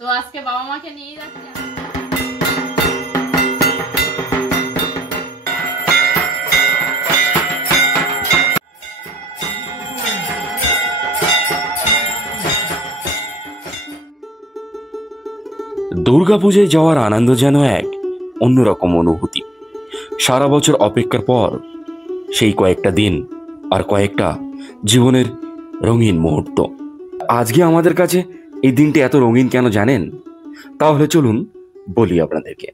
তো আজকে বাবা মাকে নিয়ে যাচ্ছি। দুর্গাপূজায় যাওয়ার আনন্দ যেন এক অন্যরকম অনুভূতি। সারা বছর অপেক্ষার পর সেই কয়েকটা দিন আর কয়েকটা জীবনের রঙিন মুহূর্ত। আজকে আমাদের কাছে এই দিনটি এত রঙিন কেন জানেন? তাহলে চলুন বলি আপনাদেরকে।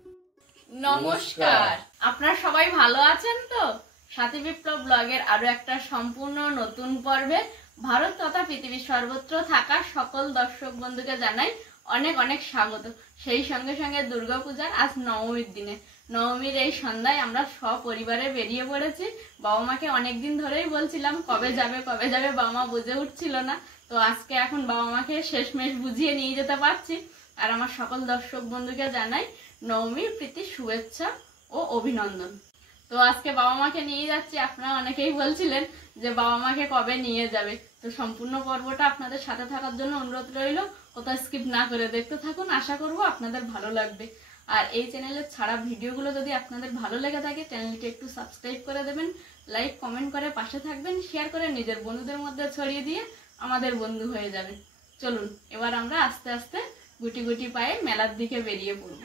নমস্কার, আপনারা সবাই ভালো আছেন তো? সাথী বিপ্লব ব্লগের আরো একটা সম্পূর্ণ নতুন পর্বে ভারত তথা পৃথিবীর সর্বত্র থাকা সকল দর্শক বন্ধুকে জানাই অনেক অনেক স্বাগত। সেই সঙ্গে সঙ্গে দুর্গাপূজার আজ নবমীর দিনে, নবমীর এই সন্ধ্যায় আমরা সপরিবারে বেরিয়ে পড়েছি। বাবা মাকে অনেকদিন ধরেই বলছিলাম কবে যাবে কবে যাবে, বাবা মা বুঝে উঠছিল না। তো আজকে এখন বাবা মাকে শেষমেশ বুঝিয়ে নিয়ে যেতে পারছি। আর আমার সকল দর্শক বন্ধুকে জানাই নবমীর প্রীতি শুভেচ্ছা ও অভিনন্দন। তো আজকে বাবা মাকে নিয়ে যাচ্ছি। আপনারা অনেকেই বলছিলেন যে বাবা মাকে কবে নিয়ে যাবে, তো সম্পূর্ণ পর্বটা আপনাদের সাথে থাকার জন্য অনুরোধ রইল। কোথাও স্কিপ না করে দেখতে থাকুন, আশা করব আপনাদের ভালো লাগবে। আর এই চ্যানেলের ছাড়া ভিডিওগুলো যদি আপনাদের ভালো লেগে থাকে চ্যানেলটি একটু সাবস্ক্রাইব করে দেবেন, লাইক কমেন্ট করে পাশে থাকবেন, শেয়ার করে নিজের বন্ধুদের মধ্যে ছড়িয়ে দিয়ে আমাদের বন্ধু হয়ে যাবেন। চলুন এবার আমরা আস্তে আস্তে গুটি গুটি পায়ে মেলার দিকে বেরিয়ে পড়ব।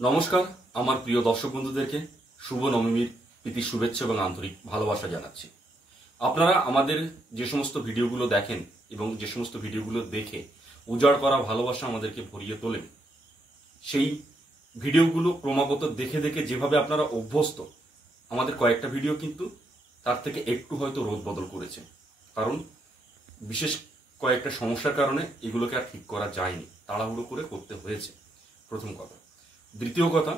নমস্কার আমার প্রিয় দর্শক বন্ধুদেরকে শুভ নবমীর প্রীতি শুভেচ্ছা এবং আন্তরিক ভালোবাসা জানাচ্ছি। আপনারা আমাদের যে সমস্ত ভিডিওগুলো দেখেন এবং যে সমস্ত ভিডিওগুলো দেখে উজাড় করা ভালোবাসা আমাদেরকে ভরিয়ে তোলেন, সেই ভিডিওগুলো ক্রমাগত দেখে দেখে যেভাবে আপনারা অভ্যস্ত, আমাদের কয়েকটা ভিডিও কিন্তু তার থেকে একটু হয়তো রোদ বদল করেছে, কারণ বিশেষ কয়েকটা সমস্যার কারণে এগুলোকে আর ঠিক করা যায়নি, তাড়াহুড়ো করে করতে হয়েছে, প্রথম কথা। দ্বিতীয় কথা,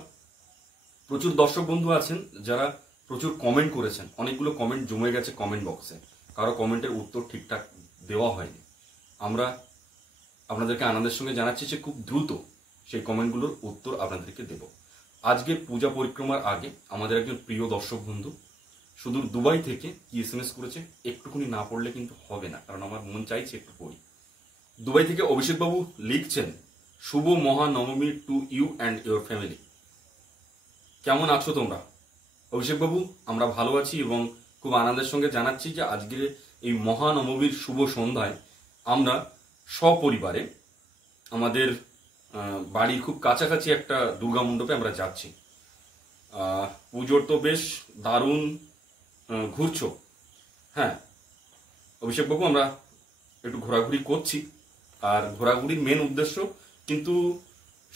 প্রচুর দর্শক বন্ধু আছেন যারা প্রচুর কমেন্ট করেছেন, অনেকগুলো কমেন্ট জমে গেছে কমেন্ট বক্সে, কারো কমেন্টের উত্তর ঠিকঠাক দেওয়া হয়নি। আমরা আপনাদেরকে আনন্দের সঙ্গে জানাচ্ছি যে খুব দ্রুত সেই কমেন্টগুলোর উত্তর আপনাদেরকে দেব। আজকে পূজা পরিক্রমার আগে আমাদের একজন প্রিয় দর্শক বন্ধু সুদূর দুবাই থেকে কি SMS করেছে, একটুখানি না পড়লে কিন্তু হবে না, কারণ আমার মন চাইছে একটু পড়ি। দুবাই থেকে অভিষেক বাবু লিখছেন, শুভ মহানবমী to you and your family. কেমন আছো তোমরা? অভিষেক বাবু, আমরা ভালো আছি এবং খুব আনন্দের সঙ্গে জানাচ্ছি যে আজকের এই মহানবমীর শুভ সন্ধ্যায় আমরা সপরিবারে আমাদের বাড়ির খুব কাছাকাছি একটা দুর্গা মণ্ডপে আমরা যাচ্ছি। পুজোর তো বেশ দারুণ ঘুরছো। হ্যাঁ অভিষেক বাবু, আমরা একটু ঘোরাঘুরি করছি, আর ঘোরাঘুরির মেন উদ্দেশ্য কিন্তু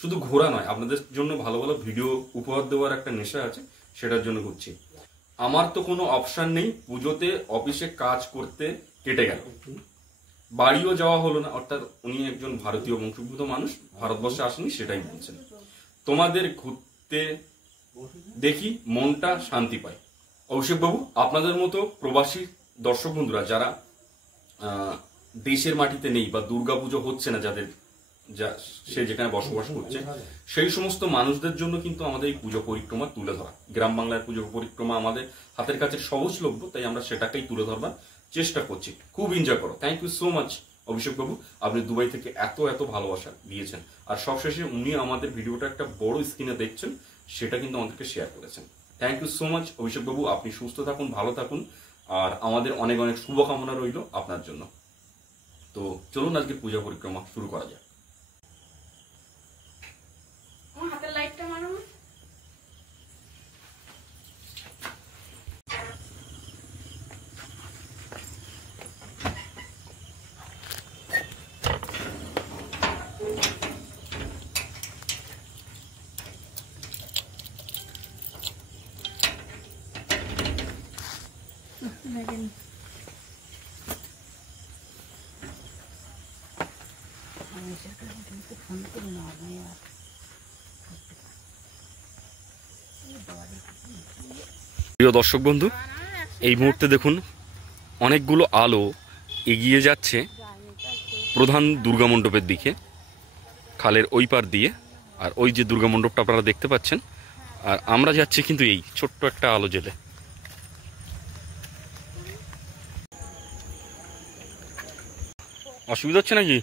শুধু ঘোরা নয়, আপনাদের জন্য ভালো ভালো ভিডিও উপহার দেওয়ার একটা নেশা আছে, সেটার জন্য ঘুরছি। আমার তো কোনো অপশন নেই, পুজোতে অফিসে কাজ করতে কেটে গেল, বাড়িও যাওয়া হলো না, অর্থাৎ উনি একজন ভারতীয় বংশোদ্ভূত মানুষ, ভারতবর্ষে আসেনি সেটাই বলছেন। তোমাদের ঘুরতে দেখি মনটা শান্তি পায়। অভিষেক বাবু, আপনাদের মতো প্রবাসী দর্শক বন্ধুরা যারা দেশের মাটিতে নেই বা দুর্গাপুজো হচ্ছে না, যাদের সে যেখানে বসবাস করছে, সেই সমস্ত মানুষদের জন্য কিন্তু আমাদের এই পুজো পরিক্রমা তুলে ধরা, গ্রাম বাংলার পুজো পরিক্রমা আমাদের হাতের কাছে সহজলভ্য, তাই আমরা সেটাকেই তুলে ধরবার চেষ্টা করছি। খুব এনজয় করো। থ্যাংক ইউ সো মাচ অভিষেক বাবু, আপনি দুবাই থেকে এত এত ভালোবাসা দিয়েছেন, আর সবশেষে উনি আমাদের ভিডিওটা একটা বড় স্ক্রিনে দেখছেন, সেটা কিন্তু আমাদেরকে শেয়ার করেছেন। থ্যাংক ইউ সো মাচ অভিষেক বাবু, আপনি সুস্থ থাকুন, ভালো থাকুন, আর আমাদের অনেক অনেক শুভকামনা রইল আপনার জন্য। তো চলুন আজকে পূজা পরিক্রমা শুরু করা যাক। হাতের লাইটটা মারো। প্রিয় দর্শক বন্ধু, এই মুহূর্তে দেখুন অনেকগুলো আলো এগিয়ে যাচ্ছে প্রধান দুর্গা মণ্ডপের দিকে, খালের ওই পার দিয়ে। আর ওই যে দুর্গা মণ্ডপটা আপনারা দেখতে পাচ্ছেন, আর আমরা যাচ্ছি কিন্তু এই ছোট্ট একটা আলো জেলে। অসুবিধা হচ্ছে নাকি?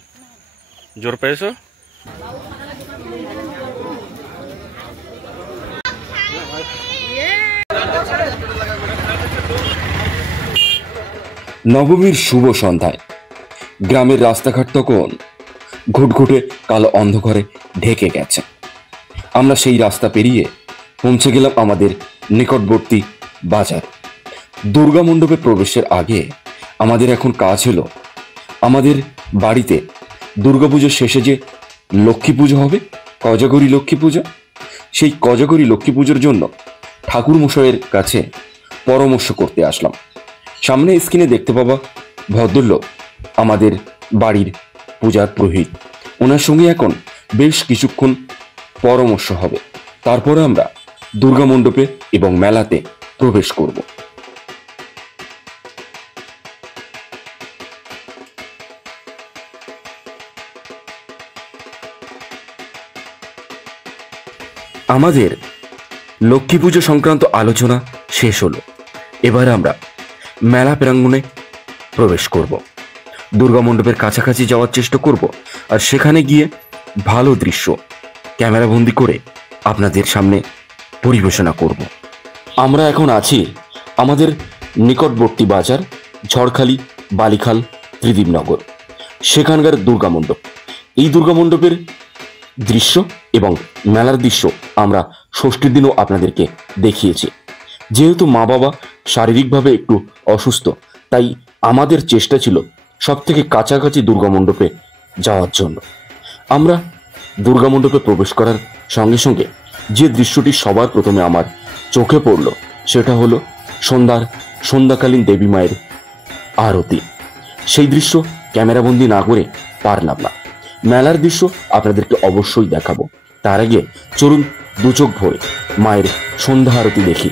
জোর পেয়েছো? নবমীর শুভ সন্ধ্যায় গ্রামের রাস্তাঘাট তখন ঘুটঘুটে কালো অন্ধকারে ঢেকে গেছে। আমরা সেই রাস্তা পেরিয়ে পৌঁছে গেলাম আমাদের নিকটবর্তী বাজার। দুর্গা মণ্ডপে প্রবেশের আগে আমাদের এখন কাজ হলো আমাদের বাড়িতে দুর্গাপুজোর শেষে যে লক্ষ্মী পুজো হবে, কোজাগরী লক্ষ্মী পুজো, সেই কোজাগরী লক্ষ্মী পুজোর জন্য ঠাকুর মশাইয়ের কাছে পরামর্শ করতে আসলাম। সামনে স্ক্রিনে দেখতে পাবা ভদ্রলোক আমাদের বাড়ির পূজার পুরোহিত। ওনার সঙ্গে এখন বেশ কিছুক্ষণ পরামর্শ হবে, তারপরে আমরা দুর্গা মণ্ডপে এবং মেলাতে প্রবেশ করব। আমাদের লক্ষ্মী পুজো সংক্রান্ত আলোচনা শেষ হলো। এবার আমরা মেলা প্রাঙ্গণে প্রবেশ করব। দুর্গা মণ্ডপের কাছাকাছি যাওয়ার চেষ্টা করব, আর সেখানে গিয়ে ভালো দৃশ্য ক্যামেরাবন্দি করে আপনাদের সামনে পরিবেশনা করব। আমরা এখন আছি আমাদের নিকটবর্তী বাজার ঝড়খালি বালিখাল ত্রিদীপনগর, সেখানকার দুর্গা মণ্ডপ। এই দুর্গা মণ্ডপের দৃশ্য এবং মেলার দৃশ্য আমরা ষষ্ঠীর দিনও আপনাদেরকে দেখিয়েছি। যেহেতু মা বাবা শারীরিকভাবে একটু অসুস্থ, তাই আমাদের চেষ্টা ছিল সব থেকে কাছাকাছি দুর্গা মণ্ডপে যাওয়ার জন্য। আমরা দুর্গা মণ্ডপে প্রবেশ করার সঙ্গে সঙ্গে যে দৃশ্যটি সবার প্রথমে আমার চোখে পড়ল সেটা হলো সন্ধ্যাকালীন দেবী মায়ের আরতি। সেই দৃশ্য ক্যামেরাবন্দি না করে পারলাম না। মেলার দৃশ্য আপনাদেরকে অবশ্যই দেখাবো। তার আগে চলুন দু চোখ ভরে মায়ের সন্ধ্যা আরতি দেখি।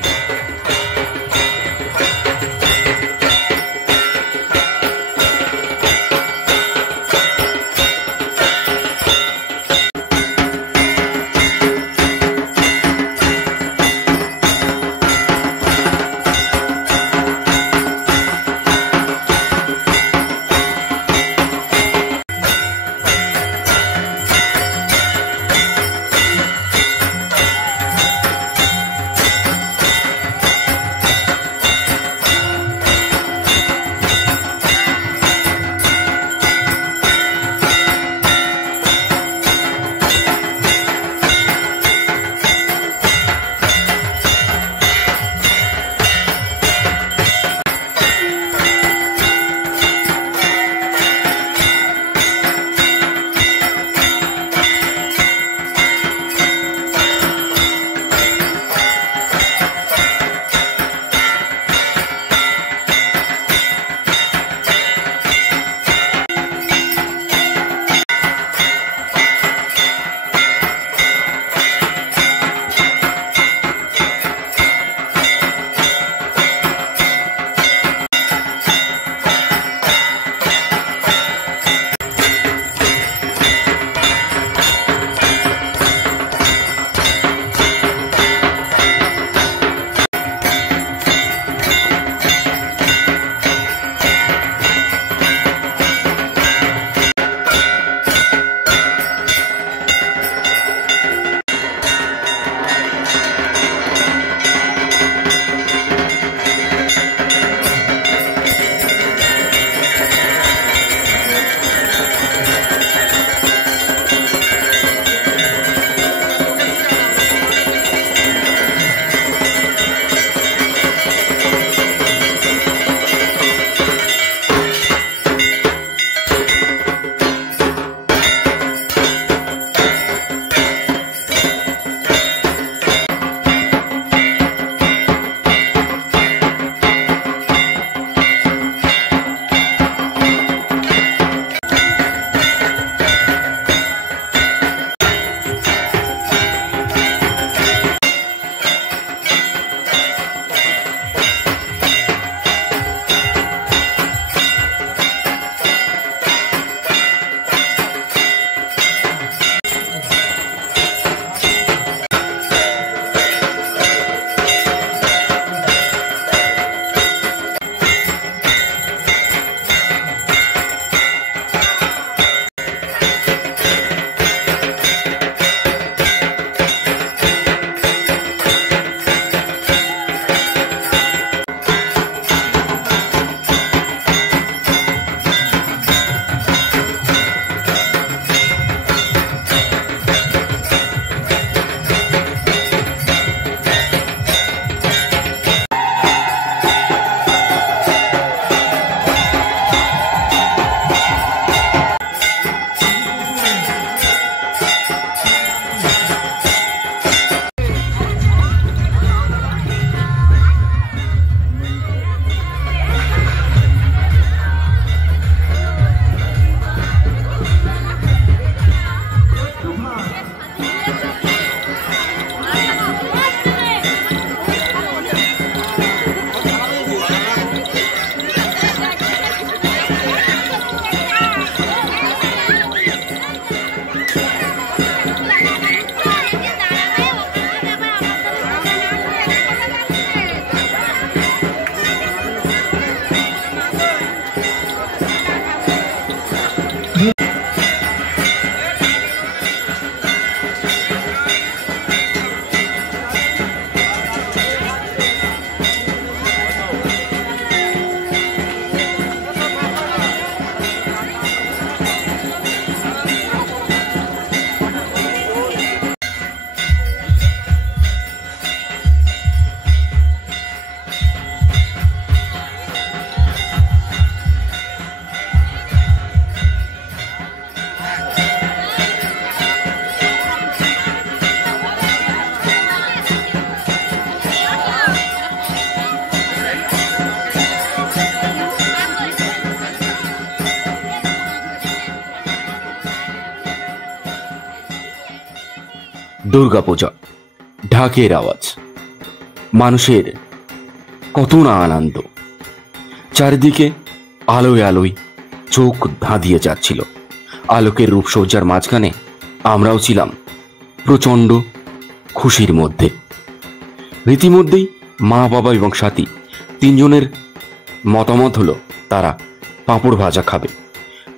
দুর্গাপূজা, ঢাকের আওয়াজ, মানুষের কত না আনন্দ। চারিদিকে আলোয় আলোয় চোখ ধাঁধিয়ে যাচ্ছিল। আলোকের রূপসজ্জার মাঝখানে আমরাও ছিলাম প্রচণ্ড খুশির মধ্যে। রীতিমধ্যেই মা, বাবা এবং সাথী তিনজনের মতামত হলো তারা পাঁপড় ভাজা খাবে।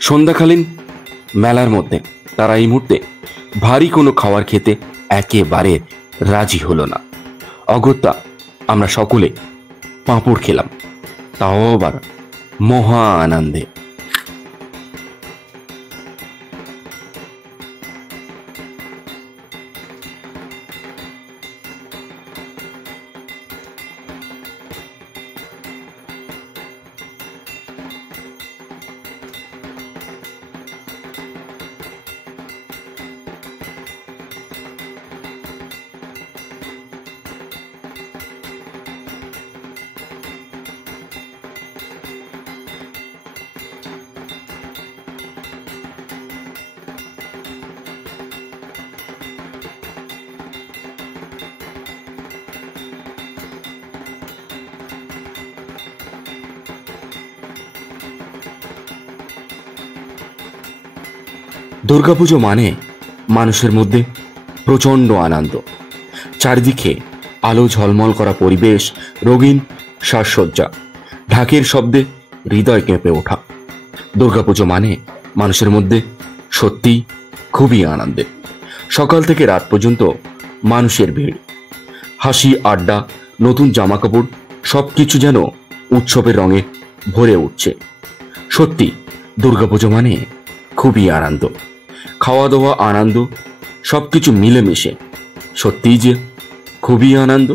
সন্ধ্যাকালীন মেলার মধ্যে তারা এই মুহূর্তে ভারী কোনো খাবার খেতে একেবারে রাজি হলো না। অগত্যা আমরা সকলে পাঁপড় খেলাম, তাও আবার মহা আনন্দে। দুর্গাপুজো মানে মানুষের মধ্যে প্রচণ্ড আনন্দ। চারিদিকে আলো ঝলমল করা পরিবেশ, রঙিন সাজসজ্জা, ঢাকের শব্দে হৃদয় কেঁপে ওঠা। দুর্গাপুজো মানে মানুষের মধ্যে সত্যিই খুবই আনন্দের। সকাল থেকে রাত পর্যন্ত মানুষের ভিড়, হাসি, আড্ডা, নতুন জামা কাপড়, সবকিছু যেন উৎসবের রঙে ভরে উঠছে। সত্যি দুর্গাপুজো মানে খুবই আনন্দ। খাওয়া দাওয়া, আনন্দ, সবকিছু মিলেমিশে সত্যিই যে খুবই আনন্দ।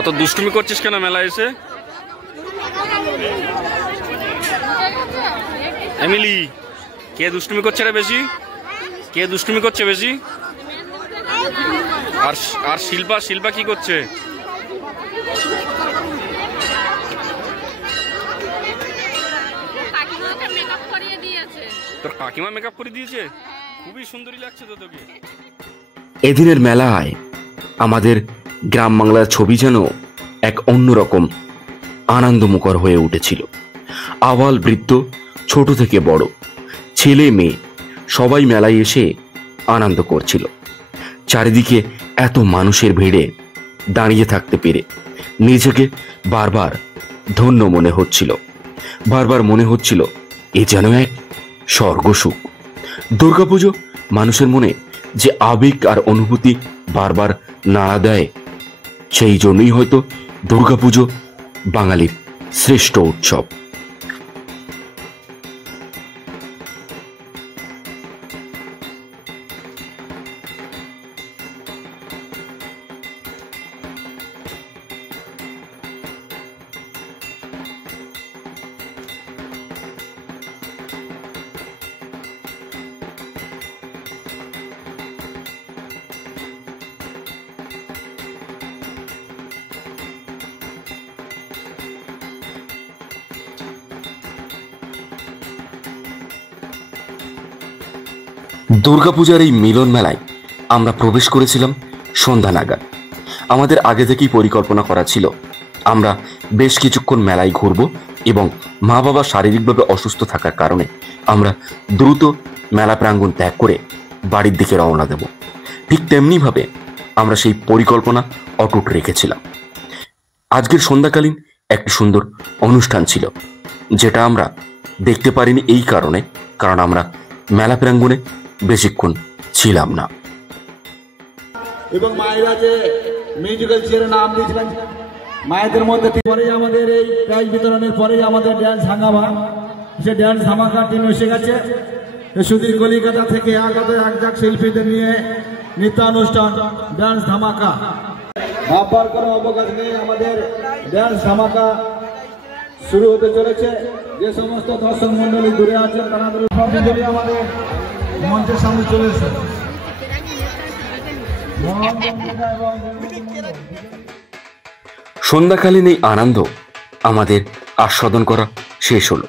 অত দুষ্টুমি করছিস কেন মেলায় এসে? এমিলি, কে দুষ্টুমি করছে রে বেশি? কে দুষ্টুমি করছে বেশি? আর শিল্পা, শিল্পা কি করছে? তোর কাকিমা মেকআপ করে দিয়েছে? খুবই সুন্দরী লাগছে তো তোকে। এদিনের মেলায় আমাদের গ্রাম বাংলার ছবি যেন এক অন্যরকম আনন্দমুখর হয়ে উঠেছিল। আবাল বৃদ্ধ, ছোট থেকে বড়, ছেলে মেয়ে সবাই মেলায় এসে আনন্দ করছিল। চারিদিকে এত মানুষের ভিড়ে দাঁড়িয়ে থাকতে পেরে নিজেকে বারবার ধন্য মনে হচ্ছিল। বারবার মনে হচ্ছিল এ যেন এক স্বর্গসুখ। দুর্গাপুজো মানুষের মনে যে আবেগ আর অনুভূতি বারবার নাড়া দেয়, সেই জন্যই হয়তো দুর্গাপুজো বাঙালির শ্রেষ্ঠ উৎসব। দুর্গাপূজার এই মিলন মেলায় আমরা প্রবেশ করেছিলাম সন্ধ্যা নাগাদ। আমাদের আগে থেকেই পরিকল্পনা করা ছিল আমরা বেশ কিছুক্ষণ মেলায় ঘুরব এবং মা বাবা শারীরিকভাবে অসুস্থ থাকার কারণে আমরা দ্রুত মেলা প্রাঙ্গণ ত্যাগ করে বাড়ির দিকে রওনা দেব। ঠিক তেমনিভাবে আমরা সেই পরিকল্পনা অটুট রেখেছিলাম। আজকের সন্ধ্যাকালীন একটি সুন্দর অনুষ্ঠান ছিল, যেটা আমরা দেখতে পারিনি এই কারণ আমরা মেলা প্রাঙ্গণে বেশিক্ষণ ছিলাম না। এবং মায়েরা যে মিউজিক্যাল চেয়ারের নাম দিয়েছিলেন, মায়েদের মধ্যে পরে আমাদের এই প্রাইজ বিতরণের পরে আমাদের ড্যান্স হাঙ্গামা, সে ড্যান্স ধামাকা টিম এসে গেছে। সুধীর কলিকাতা থেকে আগত একজাক শিল্পীদের নিয়ে নৃত্যানুষ্ঠান ড্যান্স ধামাকা। ভাববার কোনো অবকাশ নেই। আমাদের ড্যান্স ধামাকা শুরু হতে চলেছে। যে সমস্ত দর্শক মন্ডলী দূরে আছেন তাদের সরাসরি আমাদের মঞ্চের সামনে চলে এসেছে। সন্ধ্যাকালীন এই আনন্দ আমাদের আস্বাদন করা শেষ হলো।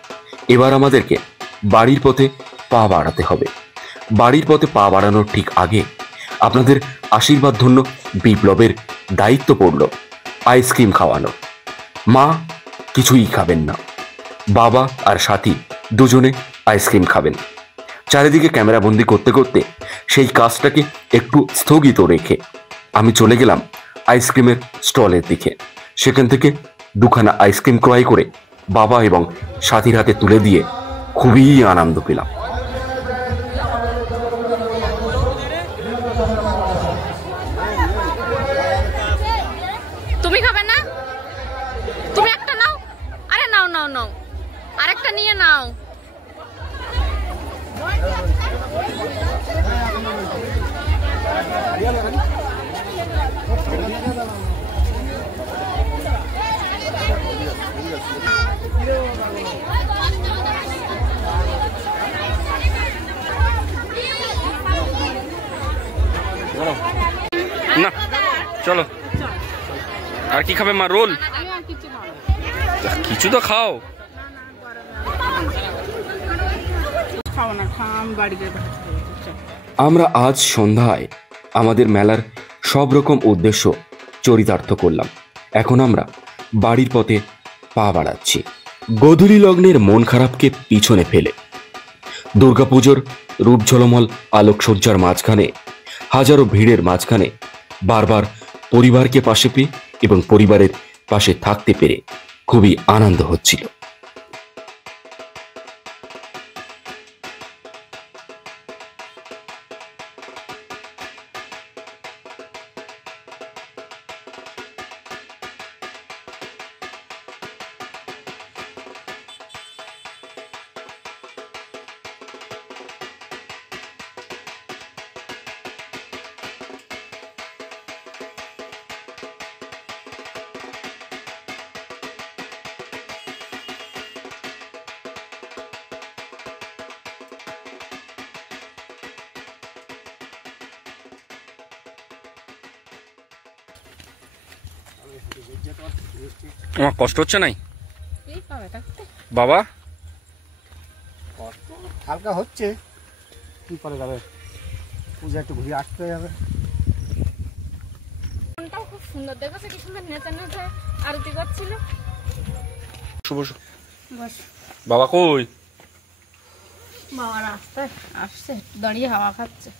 এবার আমাদেরকে বাড়ির পথে পা বাড়াতে হবে। বাড়ির পথে পা বাড়ানোর ঠিক আগে আপনাদের আশীর্বাদ ধন্য বিপ্লবের দায়িত্ব পড়ল আইসক্রিম খাওয়ানো। মা কিছুই খাবেন না, বাবা আর সাথী দুজনে আইসক্রিম খাবেন। চারিদিকে ক্যামেরাবন্দি করতে করতে সেই কাজটাকে একটু স্থগিত রেখে আমি চলে গেলাম আইসক্রিমের স্টলের দিকে। সেখান থেকে দুখানা আইসক্রিম ক্রয় করে বাবা এবং সাথীর হাতে তুলে দিয়ে খুবই আনন্দ পেলাম। তুমি খাবে না? তুমি একটা নাও। আরে নাও নাও নাও, আরেকটা নিয়ে নাও। না চলো, আর কি খাবে মা? রোল? কিছু তো খাও। আমরা আজ সন্ধ্যায় আমাদের মেলার সব রকম উদ্দেশ্য চরিতার্থ করলাম। এখন আমরা বাড়ির পথে পা বাড়াচ্ছি। গোধূলি লগ্নের মন খারাপকে পিছনে ফেলে দুর্গাপুজোর রূপ ঝলমল আলোকসজ্জার মাঝখানে, হাজারো ভিড়ের মাঝখানে বারবার পরিবারকে পাশে পেয়ে এবং পরিবারের পাশে থাকতে পেরে খুবই আনন্দ হচ্ছিল। আমার কষ্ট হচ্ছে নাই বাবা? হালকা হচ্ছে, কি করে যাবে, পূজা একটু ঘুরে আসতে যাবে। মনটাও খুব সুন্দর, দেখেছো কি সুন্দর নেচে নেচে আরতি করছিল। বস। বাবা কই? বাবা রাস্তায় আসছে, দাঁড়িয়ে হাওয়া খাচ্ছে।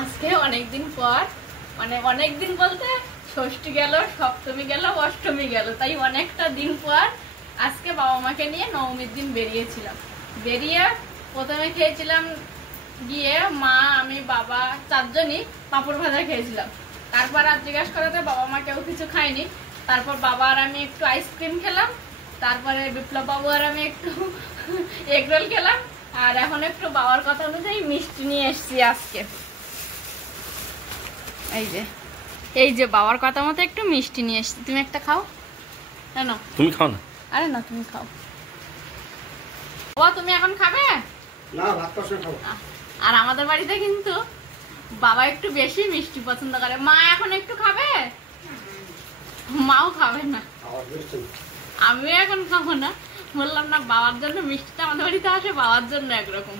আজকে অনেকদিন পর, মানে অনেকদিন বলতে ষষ্ঠী গেল, সপ্তমী গেল, অষ্টমী গেল, তাই অনেকটা দিন পর আজকে বাবা মাকে নিয়ে নবমীর দিন বেরিয়েছিলাম। বেরিয়ে প্রথমে খেয়েছিলাম গিয়ে মা, আমি, বাবা চারজনই পাঁপড় ভাজা খেয়েছিলাম। তারপর আর জিজ্ঞাসা করাতে বাবা মা কেউ কিছু খায়নি। তারপর বাবা আর আমি একটু আইসক্রিম খেলাম। তারপরে বিপ্লব বাবু আর আমি একটু এগরোল খেলাম। আর এখন একটু বাবার কথা অনুযায়ী মিষ্টি নিয়ে এসছি আজকে। এই যে বাবার কথা মতো একটু মিষ্টি নিয়ে এসছি। তুমি একটা খাও। কেন তুমি খাও না? আরে না, তুমি খাও। বাবা তুমি এখন খাবে না? ভাত কষে খাবো। আর আমাদের বাড়িতে কিন্তু বাবা একটু বেশি মিষ্টি পছন্দ করে। মা এখন একটু খাবে, মাও খাবে না, আমিও এখন খাবো না। বললাম না, বাবার জন্য মিষ্টিটা আমাদের বাড়িতে আসে, বাবার জন্য একরকম।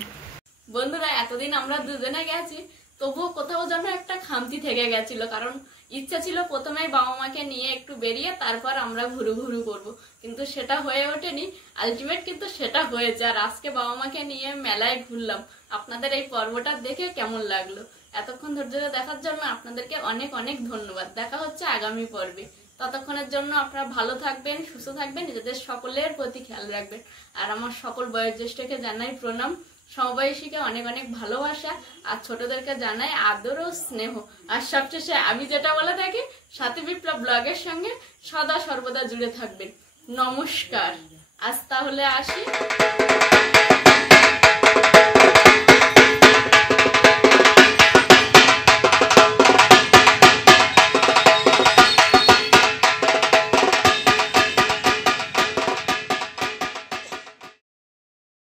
বন্ধুরা, এতদিন আমরা দুজনে গেছি, তবুও কোথাও যেন একটা খামতি থেকে গেছিল। কারণ ইচ্ছা ছিল প্রথমে বাবা মাকে নিয়ে একটু বেরিয়ে তারপর আমরা ঘুরু ঘুরু করবো, কিন্তু সেটা হয়ে ওঠেনি। আলটিমেট কিন্তু সেটা হয়েছে। আর আজকে বাবা মাকে নিয়ে মেলায় ঘুরলাম। আপনাদের এই পর্বটা দেখে কেমন লাগলো? এতক্ষণ ধৈর্য ধরে দেখার জন্য আপনাদেরকে অনেক অনেক ধন্যবাদ। দেখা হচ্ছে আগামী পর্বে। ততক্ষণের জন্য আপনারা ভালো থাকবেন, সুস্থ থাকবেন, নিজেদের সকলের প্রতি খেয়াল রাখবেন। আর আমার সকল বয়োজ্যেষ্ঠকে জানাই প্রণাম। সমবয়সীকে অনেক অনেক ভালোবাসা, আর ছোটদেরকে জানাই আদর ও স্নেহ। আর সবশেষে আমি যেটা বলে থাকি, সাথী বিপ্লব ব্লগের সঙ্গে সদা সর্বদা জুড়ে থাকবেন। নমস্কার, আজ তাহলে আসি।